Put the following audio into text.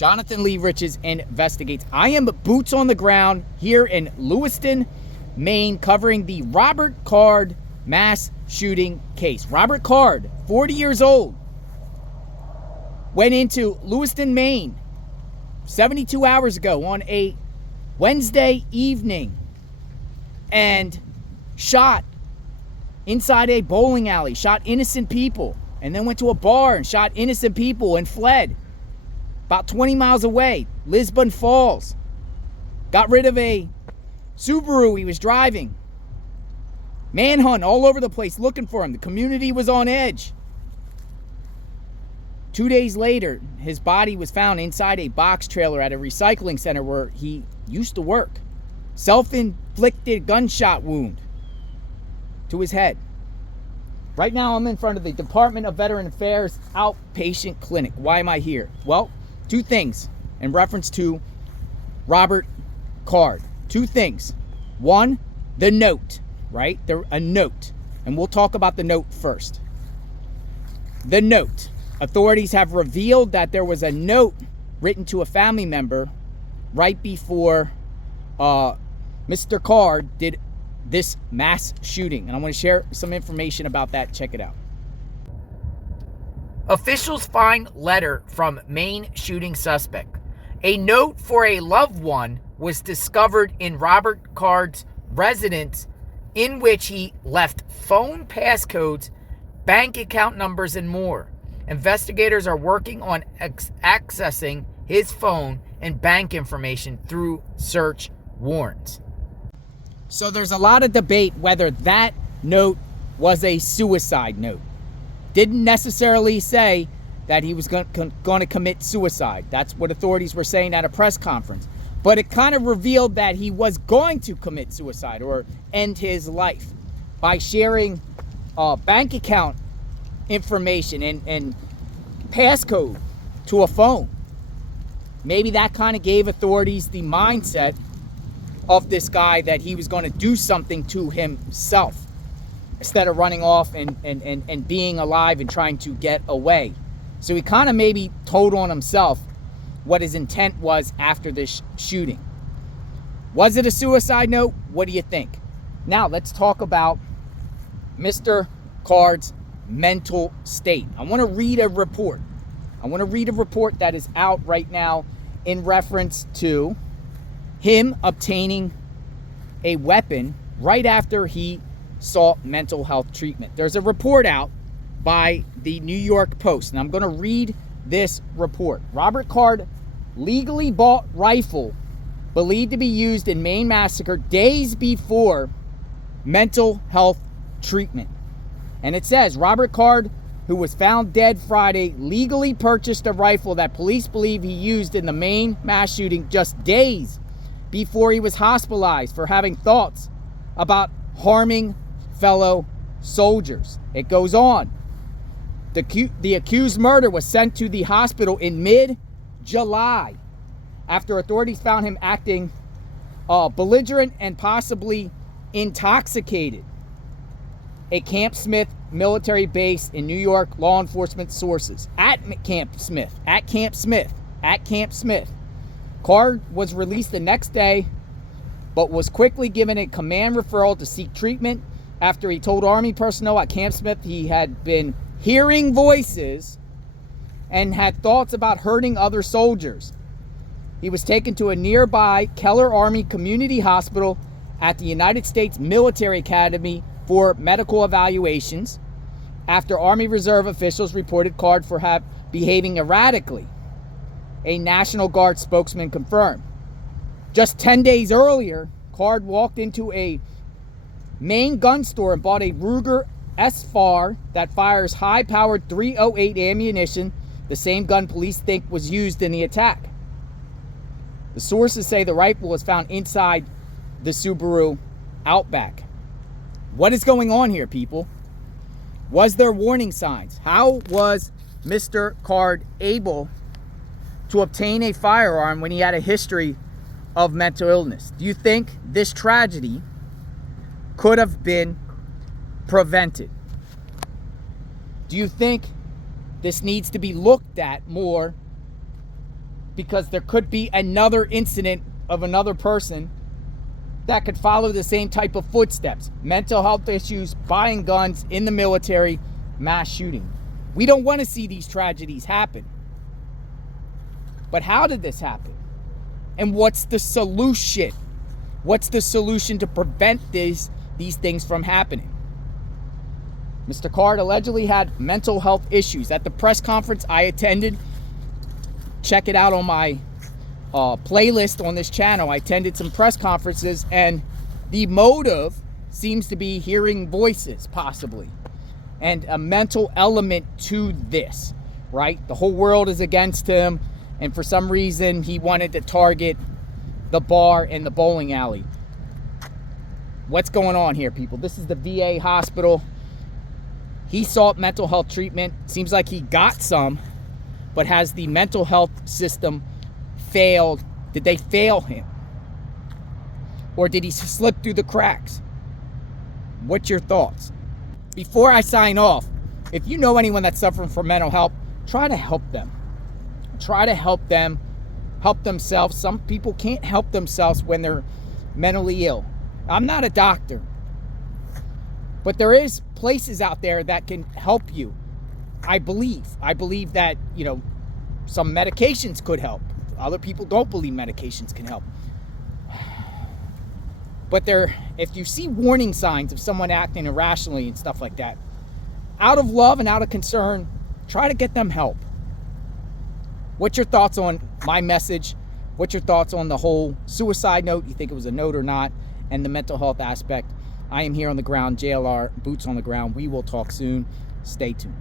Jonathan Lee Riches Investigates. I am boots on the ground here in Lewiston, Maine, covering the Robert Card mass shooting case. Robert Card, 40 years old, went into Lewiston, Maine 72 hours ago on a Wednesday evening and shot inside a bowling alley, shot innocent people, and then went to a bar and shot innocent people and fled about 20 miles away, Lisbon Falls. Got rid of a Subaru he was driving. Manhunt all over the place looking for him. The community was on edge. 2 days later, his body was found inside a box trailer at a recycling center where he used to work. Self-inflicted gunshot wound to his head. Right now, I'm in front of the Department of Veteran Affairs outpatient clinic. Why am I here? Well, two things in reference to Robert Card. Two things. One, the note, right? A note. And we'll talk about the note first. The note. Authorities have revealed that there was a note written to a family member right before Mr. Card did this mass shooting. And I want to share some information about that. Check it out. Officials find letter from Maine shooting suspect. A note for a loved one was discovered in Robert Card's residence, in which he left phone passcodes, bank account numbers, and more. Investigators are working on accessing his phone and bank information through search warrants. So there's a lot of debate whether that note was a suicide note. Didn't necessarily say that he was going to commit suicide. That's what authorities were saying at a press conference. But it kind of revealed that he was going to commit suicide or end his life by sharing bank account information and passcode to a phone. Maybe that kind of gave authorities the mindset of this guy that he was going to do something to himself instead of running off and being alive and trying to get away. So he kind of maybe told on himself what his intent was after this shooting. Was it a suicide note? What do you think? Now let's talk about Mr. Card's mental state. I want to read a report. I want to read a report that is out right now in reference to him obtaining a weapon right after he sought mental health treatment. There's a report out by the New York Post, and I'm going to read this report. Robert Card legally bought rifle believed to be used in Maine massacre days before mental health treatment. And it says, Robert Card, who was found dead Friday, legally purchased a rifle that police believe he used in the Maine mass shooting just days before he was hospitalized for having thoughts about harming fellow soldiers. It goes on. The accused murder was sent to the hospital in mid-July after authorities found him acting belligerent and possibly intoxicated. A Camp Smith military base in New York, law enforcement sources. At Camp Smith. Card was released the next day, but was quickly given a command referral to seek treatment after he told Army personnel at Camp Smith he had been hearing voices and had thoughts about hurting other soldiers. He was taken to a nearby Keller Army Community Hospital at the United States Military Academy for medical evaluations after Army Reserve officials reported Card for behaving erratically. A National Guard spokesman confirmed. Just 10 days earlier, Card walked into a Maine gun store and bought a Ruger S-FAR that fires high-powered .308 ammunition, the same gun police think was used in the attack. The sources say the rifle was found inside the Subaru Outback. What is going on here, people? Was there warning signs? How was Mr. Card able to obtain a firearm when he had a history of mental illness? Do you think this tragedy could have been prevented? Do you think this needs to be looked at more because there could be another incident of another person that could follow the same type of footsteps. Mental health issues, buying guns in the military, mass shooting. We don't want to see these tragedies happen. But how did this happen? And what's the solution? What's the solution to prevent these things from happening? Mr. Card allegedly had mental health issues. At the press conference I attended, check it out on my playlist on this channel. I attended some press conferences, and the motive seems to be hearing voices, possibly, and a mental element to this, right? The whole world is against him, and for some reason he wanted to target the bar and the bowling alley. What's going on here, people? This is the VA hospital. He sought mental health treatment. Seems like he got some, but has the mental health system failed? Did they fail him? Or did he slip through the cracks? What's your thoughts? Before I sign off, if you know anyone that's suffering from mental health, try to help them. Try to help them help themselves. Some people can't help themselves when they're mentally ill. I'm not a doctor, but there is places out there that can help you. I believe that, some medications could help. Other people don't believe medications can help. But if you see warning signs of someone acting irrationally and stuff like that, out of love and out of concern, try to get them help. What's your thoughts on my message? What's your thoughts on the whole suicide note? You think it was a note or not? And the mental health aspect. I am here on the ground, JLR, boots on the ground. We will talk soon. Stay tuned.